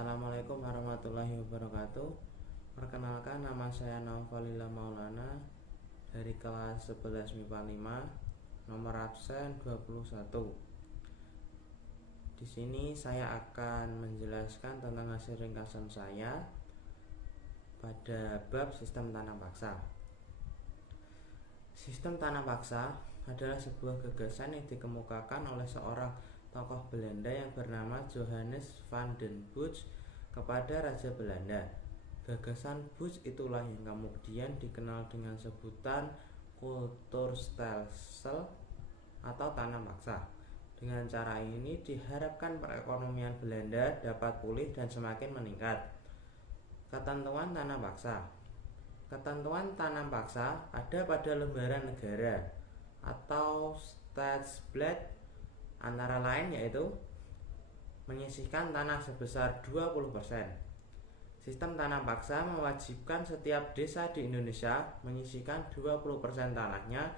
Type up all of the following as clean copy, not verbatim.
Assalamualaikum warahmatullahi wabarakatuh. Perkenalkan, nama saya Naufalillah Maulana dari kelas 11 MIPA 5, nomor absen 21. Di sini saya akan menjelaskan tentang hasil ringkasan saya pada bab sistem tanam paksa. Sistem tanam paksa adalah sebuah gagasan yang dikemukakan oleh seorang tokoh Belanda yang bernama Johannes van den Busch kepada Raja Belanda. Gagasan Busch itulah yang kemudian dikenal dengan sebutan Kulturstelsel atau tanam paksa. Dengan cara ini diharapkan perekonomian Belanda dapat pulih dan semakin meningkat. Ketentuan tanam paksa. Ketentuan tanam paksa ada pada lembaran negara atau Staatsblad, antara lain yaitu menyisihkan tanah sebesar 20%. Sistem tanam paksa mewajibkan setiap desa di Indonesia menyisihkan 20% tanahnya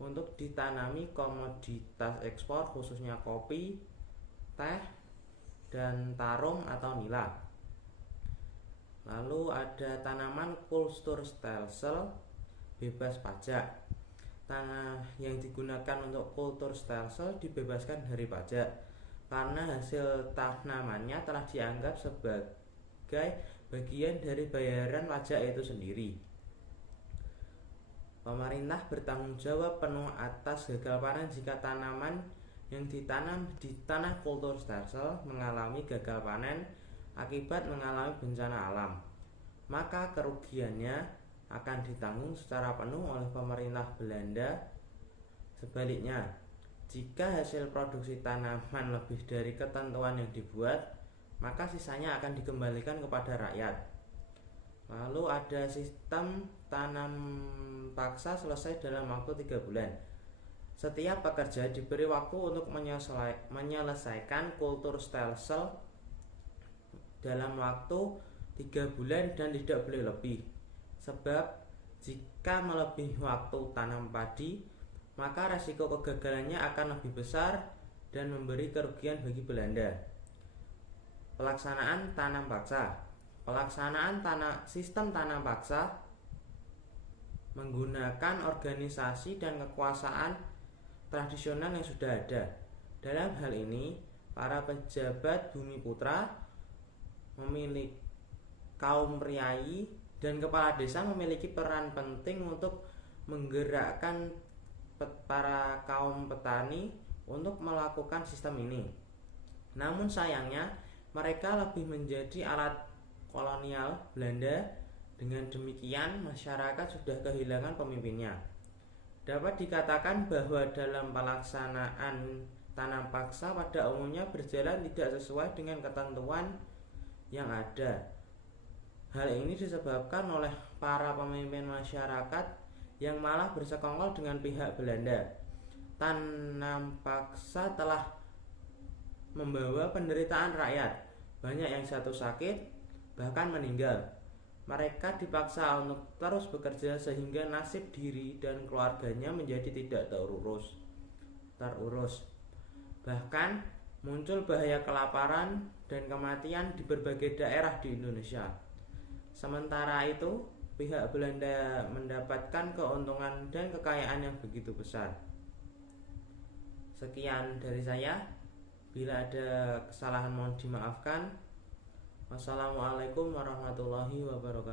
untuk ditanami komoditas ekspor, khususnya kopi, teh, dan tarum atau nila. Lalu ada tanaman Kulturstelsel bebas pajak. Tanah yang digunakan untuk Kulturstelsel dibebaskan dari pajak karena hasil tanamannya telah dianggap sebagai bagian dari bayaran pajak itu sendiri. Pemerintah bertanggung jawab penuh atas gagal panen jika tanaman yang ditanam di tanah Kulturstelsel mengalami gagal panen akibat mengalami bencana alam. Maka kerugiannya akan ditanggung secara penuh oleh pemerintah Belanda. Sebaliknya, jika hasil produksi tanaman lebih dari ketentuan yang dibuat, maka sisanya akan dikembalikan kepada rakyat. Lalu ada sistem tanam paksa selesai dalam waktu 3 bulan. Setiap pekerja diberi waktu untuk menyelesaikan Kulturstelsel dalam waktu 3 bulan dan tidak boleh lebih. Sebab jika melebihi waktu tanam padi, maka resiko kegagalannya akan lebih besar dan memberi kerugian bagi Belanda. Pelaksanaan tanam paksa. Pelaksanaan sistem tanam paksa menggunakan organisasi dan kekuasaan tradisional yang sudah ada. Dalam hal ini, para pejabat Bumi Putra memiliki kaum priai dan kepala desa memiliki peran penting untuk menggerakkan para kaum petani untuk melakukan sistem ini. Namun sayangnya mereka lebih menjadi alat kolonial Belanda. Dengan demikian masyarakat sudah kehilangan pemimpinnya. Dapat dikatakan bahwa dalam pelaksanaan tanam paksa pada umumnya berjalan tidak sesuai dengan ketentuan yang ada. Hal ini disebabkan oleh para pemimpin masyarakat yang malah bersekongkol dengan pihak Belanda. Tanam paksa telah membawa penderitaan rakyat. Banyak yang jatuh sakit, bahkan meninggal. Mereka dipaksa untuk terus bekerja sehingga nasib diri dan keluarganya menjadi tidak terurus. Bahkan muncul bahaya kelaparan dan kematian di berbagai daerah di Indonesia. Sementara itu, pihak Belanda mendapatkan keuntungan dan kekayaan yang begitu besar. Sekian dari saya. Bila ada kesalahan mohon dimaafkan. Wassalamualaikum warahmatullahi wabarakatuh.